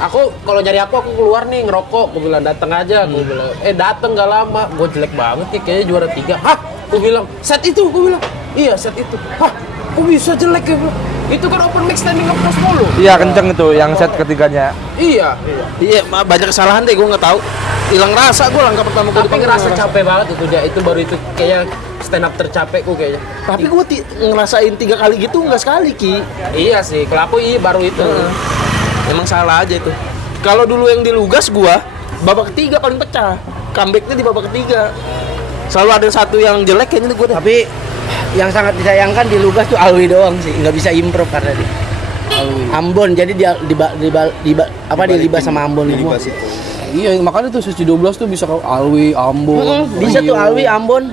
Aku kalau nyari aku keluar nih ngerokok. Aku bilang dateng aja. Aku bilang dateng gak lama. Gue jelek banget nih kayaknya juara 3. Hah? Aku bilang set itu. Aku bilang iya set itu. Hah? Kok bisa jelek ya? Bro? Itu kan open mic standing up pos mulu. Iya kenceng itu yang set ketiganya. Iya. Iya, banyak kesalahan deh. Gue nggak tahu. Hilang rasa gue langkah pertama gue. Tapi ngerasa capek banget itu dia. Itu baru itu kayak stand up tercapek gue kayaknya. Tapi gue ngerasain 3 kali gitu nggak sekali Ki. Iya sih. Kalau aku baru itu. Emang salah aja itu. Kalau dulu yang di Lugas gua babak ketiga paling pecah. Comebacknya di babak ketiga. Selalu ada satu yang jelek kayaknya gue deh. Tapi yang sangat disayangkan di Lugas tuh Alwi doang sih, nggak bisa improve karena dia. Ambon, jadi dia dilibas sama Ambon semua. Libas itu. Iya, makanya tuh suci 12 tuh bisa kau Alwi, Ambon. Bisa tuh Alwi, Ambon,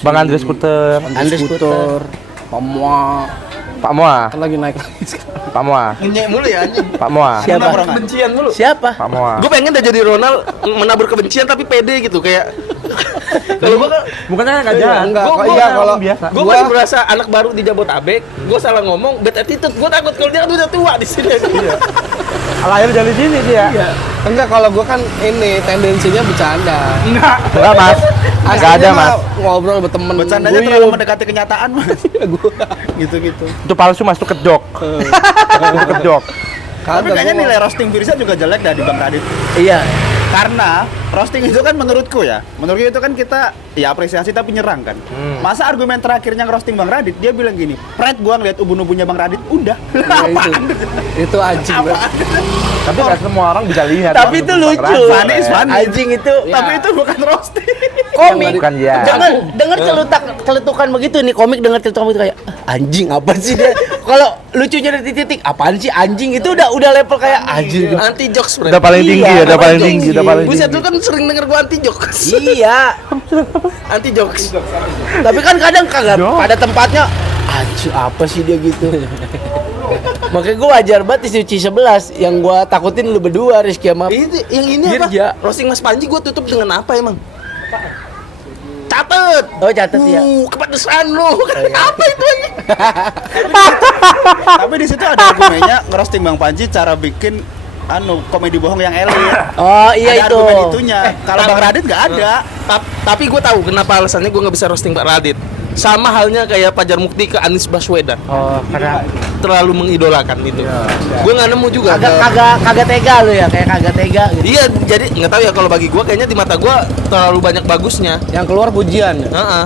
Bang Andre Skuter, Andre Skuter. Pamua. Pak Moa, Kan lagi naik lagi sekarang. Pak Moa, Ngenyek mulu ya anjing. Pak Moa, Siapa? Kebencian mulu. Siapa? Pak Moa. Gue pengen udah jadi Ronald menabur kebencian tapi pede gitu kayak. Kalau gue kan Bukannya nggak jalan. Enggak, Gua- kok gua iya orang kalau biasa. gue kan merasa anak baru di Jabodetabek, gue salah ngomong, bad attitude, gue takut kalau dia kan udah tua di sini. Lahir dari sini dia. enggak kalau gua kan ini tendensinya bercanda. Enggak mas. Enggak ada Aslinya mas. mah ngobrol berteman. Bercandanya terlalu mendekati kenyataan, Mas. Gitu-gitu. Itu palsu mas, itu kedok. Itu kedok. Tapi kayaknya nilai roasting Firza juga jelek dah di Bang Radit. Iya. Karena roasting itu kan menurutku itu kan kita ya apresiasi tapi nyerang kan. Masa argumen terakhirnya ngerosting Bang Radit, dia bilang gini, "Pret gua ngeliat ubun-ubunnya Bang Radit, udah." Apaan? Itu anjing. Bro. Tapi nggak semua orang bisa lihat. Tapi Bang, itu Bang lucu. Radit. Funny is funny. Anjing itu Tapi itu bukan roasting. komik. Bukan ya. Jangan dengar celetukan begitu nih komik dengar celetukan begitu kayak "Ah, anjing apa sih dia?" Kalau lucunya dari titik apaan sih anjing itu udah level kayak anjing. Anti jokes, bro. Udah paling tinggi Iya, ya, udah paling paling tinggi, tinggi. udah paling Buset tinggi. lu kan sering denger gua anti jokes. Iya. Anti jokes. Tapi kan kadang kagak pada tempatnya. Anjir apa sih dia gitu. Makanya gue wajar banget di Suci 11. Yang gue takutin lu berdua Rizky sama Itu yang ini Dirja. apa? Roasting Mas Panji gua tutup dengan apa emang? Catet. Oh catet ya. Kepedesan lu. Apa itu anjing? Tapi di situ ada argumennya ngerosting Bang Panji cara bikin komedi bohong yang elit. Oh iya Ada itu. argumen itunya. Kalau Bang Radit nggak ada. Tapi gue tahu kenapa alasannya gue nggak bisa roasting Pak Radit. Sama halnya kayak Fajar Mukti ke Anies Baswedan. Oh karena Terlalu mengidolakan gitu. Gue nggak nemu juga. kagak tega lu ya, kayak kagak tega gitu. Iya, jadi nggak tahu ya kalau bagi gue kayaknya di mata gue terlalu banyak bagusnya. Yang keluar pujian. Heeh.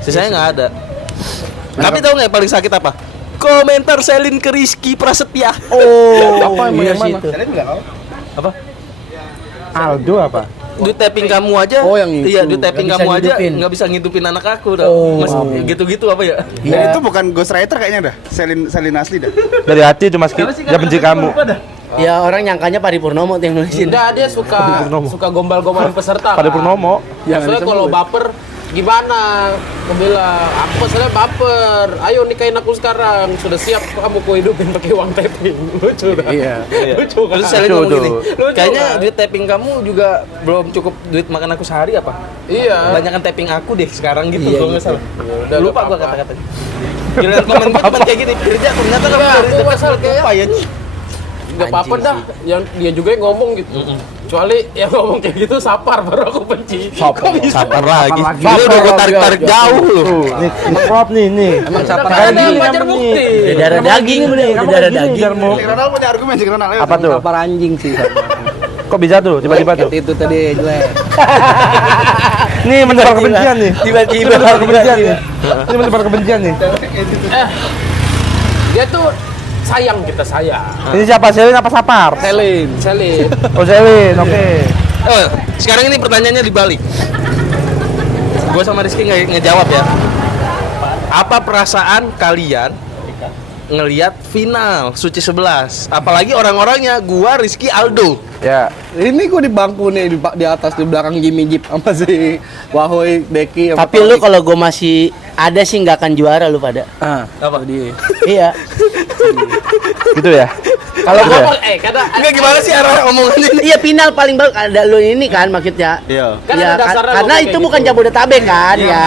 Sisanya nggak ada. Tapi tahu nggak yang paling sakit apa? Komentar Selin ke Rizky Prasetya. Oh, Apa emang iya yang sih mana? itu. Apa? Aldo apa? Duit tapping kamu aja. Oh, yang itu. Iya, duit tapping Nggak bisa kamu aja ngidupin. nggak bisa ngidupin anak aku. Dah. Oh. Gitu-gitu apa ya? Dan itu bukan ghostwriter kayaknya dah. Selin asli dah. Dari hati itu Mas Ki, dia benci kamu. Ya orang nyangkanya Pari Purnomo tuh yang nulisin. Udah dia suka gombal-gombalin peserta. Pada kan. Purnomo. Maksudnya kalau baper gimana? Aku bilang, aku masalahnya baper. Ayo nikahin aku sekarang. Sudah siap kamu ku hidupin pakai uang tapping. Lucu dah. Iya. Lucu kan? Terus Selin ngomong Tuh, gini, Lucu kayaknya kan? duit tapping kamu juga belum cukup duit makan aku sehari apa? Iya. Banyakan tapping aku deh sekarang gitu Iya, kalau nggak salah. Udah, Lupa nggak gua apa-apa. kata-katanya. Giliran komen gua cuma kayak gini, kerja ternyata kamu Enggak, dari aku masalah kayak apa ya? nggak apa-apa dah. Yang dia juga yang ngomong gitu. Kecuali yang ngomong kayak gitu Sapar baru aku benci. Kok bisa? Sabar lagi. lagi. Ini udah gua tarik-tarik jauh loh. Nih, prop nih. Emang siapa Kan ada anjing? Fajar Mukti. Di darah daging nih, di darah daging. Si Ronald punya argumen si Ronald. Ayo. Apa tuh? Kapar anjing sih. Kok bisa tuh tiba-tiba tuh? Itu tadi jelek. Nih menebar kebencian nih. Tiba-tiba Menebar kebencian nih. Ini menebar kebencian nih. Dia tuh sayang kita sayang. Ini siapa? Selin apa Sapar? Selin. Selin. Oh Selin, oke. Sekarang ini pertanyaannya dibalik. Gua sama Rizky nggak ngejawab ya. Apa perasaan kalian ngelihat final Suci 11? Apalagi orang-orangnya gua, Rizky, Aldo. Ya. Ini gua di bangku nih di atas di belakang Jimmy Jeep sama si Wahoy, Deki. sama Tapi lu Torik. kalau gue masih ada sih nggak akan juara lu pada. Apa? dia. Iya. Gitu ya. Kalau gue Karena Enggak gimana sih arah omongannya ini? iya final paling bagus ada lu ini kan maksudnya. Iya. Kan Ya, ada dasarnya karena ngomong itu kayak bukan gitu. Jabodetabek kan ya.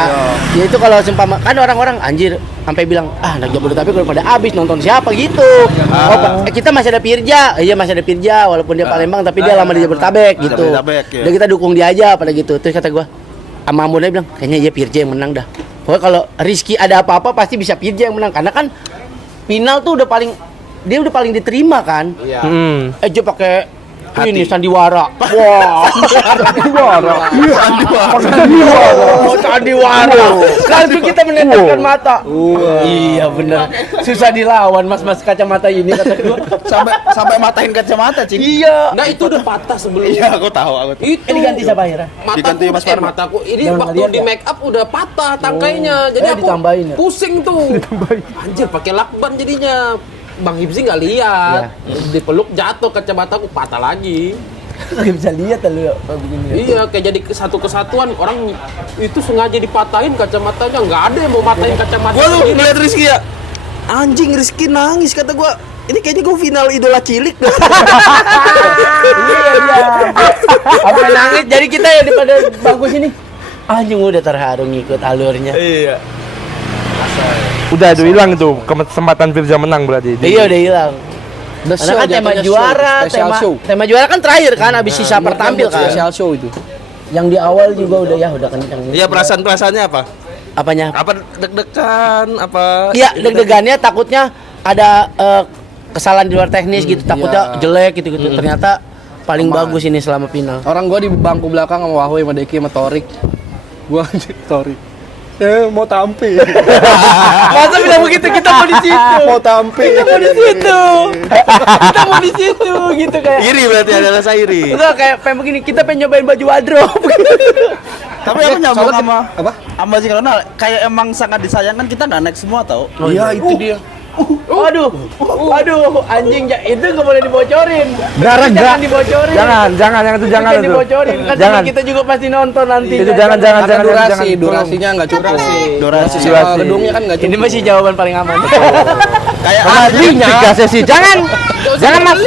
Ya itu kalau seumpama kan orang-orang anjir sampai bilang anak Jabodetabek udah pada habis nonton siapa gitu. Kita masih ada Pirja. Iya masih ada Pirja walaupun dia Palembang tapi dia lama di Jabodetabek gitu. Jabodetabek, ya. Udah kita dukung dia aja pada gitu. Terus kata gua sama Amunda bilang kayaknya iya Pirja yang menang dah. Pokoknya kalau Rizky ada apa-apa pasti bisa Pirja yang menang karena kan final tuh udah paling diterima kan. Iya. Dia pakai ini sandiwara. Wah. Sandiwara. Sandiwara. Langsung kita meneteskan mata. Iya bener. Susah dilawan mas-mas kacamata ini kata gua. Sampai matahin kacamata, Cing. Iya. Nah itu udah patah sebelumnya. Iya, aku tahu. Itu Diganti siapa akhirnya? Diganti Mas Parma. mataku ini Jangan waktu ngeliat di ya? make up udah patah tangkainya. Jadi aku ditambahin ya? pusing tuh. Anjir pakai lakban jadinya. Bang Hibzi nggak lihat. Dipeluk jatuh kacamataku patah lagi. Gak bisa lihat lu ya begini. Iya, kayak jadi satu kesatuan orang itu sengaja dipatahin kacamatanya. Nggak ada yang mau patahin kacamata. Gua lu sendiri. ngeliat Rizky ya. Anjing Rizky nangis kata gua. Ini kayaknya gua final idola cilik dah. Iya. Sampai nangis. Jadi kita ya daripada bagus ini. Anjing udah terharu ngikut alurnya. Iya. Udah itu hilang itu kesempatan Firza menang berarti. Iya udah hilang. The Karena kan tema juara, tema juara kan terakhir kan abis si Sapar tampil kan. Special show itu. Yang di awal juga udah kencang. Iya, perasaan-perasaannya apa? Apanya? Apa deg-degan? Apa? Iya, deg-degannya takutnya ada kesalahan di luar teknis gitu, takutnya jelek gitu. Ternyata paling bagus ini selama final. Orang gua di bangku belakang sama Wahoy, sama Deki, sama Torik. Gua Torik. Mau tampil. Masa bilang begitu kita mau di situ. Mau tampil. Kita mau di situ. Kita mau di situ gitu kayak. Iri berarti ada rasa iri. Enggak kayak pengen begini, kita pengen nyobain baju wardrobe. Tapi aku nyambung soalnya sama apa? sama si Ronald, kayak emang sangat disayangkan kita nggak naik semua tau. Iya, itu dia. Waduh, anjing itu nggak boleh dibocorin. Jangan, Jangan dibocorin. Jangan yang itu jangan Jangan itu. dibocorin. Kan Jangan. kita juga pasti nonton nanti. Itu jangan. Karena durasi, jangan. durasinya nggak cukup. Durasi. Sewa gedungnya kan nggak cukup. Ini masih jawaban paling aman. Kayak Aslinya 3 sesi. Jangan Mas.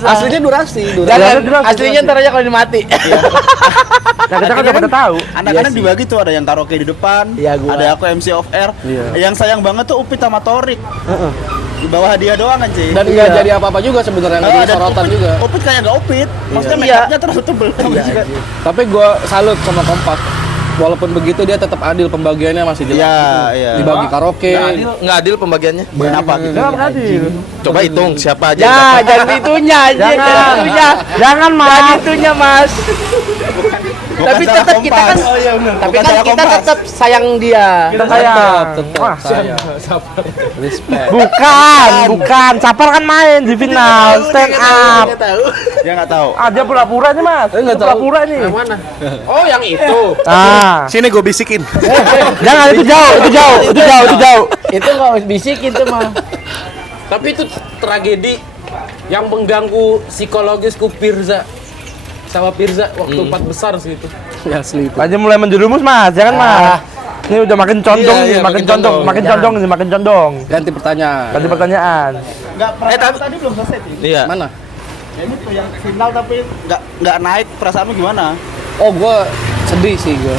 Aslinya durasi. Jangan. Durasi. Aslinya ntar aja kalau mati. Nah, kita kan udah pada tahu. anak-anak dibagi tuh, ada yang karaoke di depan, Iya, gua. ada aku MC off air. Yang sayang banget tuh Upit sama Torik. Di bawah hadiah doang kan, Ci. Dan nggak jadi apa-apa juga sebenarnya, nggak jadi dan sorotan Upit, juga. Upit kayak nggak Upit. Maksudnya Iya. make upnya terlalu tebel. Tapi gue salut sama Kompak. Walaupun begitu dia tetap adil, pembagiannya masih jelas. Iya, iya. Dibagi karaoke. Nggak adil pembagiannya. Kenapa gitu? Jangan adil. Coba hitung siapa aja. yang Ya, dapat. jangan itunya aja, Jangan. itunya. Jangan, Mas. Jangan itunya, Mas. Bukan Tapi salah tetap kita kan Kompas. tapi Bukan kan salah kita Kompas. tetap sayang dia. Kita sayang. Tetap Wah, sayang. Respect. bukan. Sapar kan main di final, stand up. Dia nggak tahu. Ah, dia pura-pura nih, Mas. nggak tahu. Pura-pura nih. Yang mana? Oh, yang itu. Ah. Sini gue bisikin. Jangan, itu jauh. Itu nggak harus bisik itu mah. Tapi itu tragedi yang mengganggu psikologisku Pirza. Sama Pirza waktu 4 besar sih itu. Ya asli itu. Aja mulai menjerumus, Mas. Jangan, Mas. Ini udah makin condong Iya, nih, iya, makin makin condong, condong. makin condong nih, makin condong. Ganti pertanyaan. Ganti pertanyaan. Nggak perasaan tadi belum selesai, Ci. Iya. Mana? Ini tuh yang final tapi nggak naik, perasaanmu gimana? Oh, gue sedih sih gue.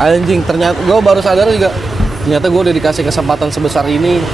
Anjing, ternyata gue baru sadar juga. Ternyata gue udah dikasih kesempatan sebesar ini.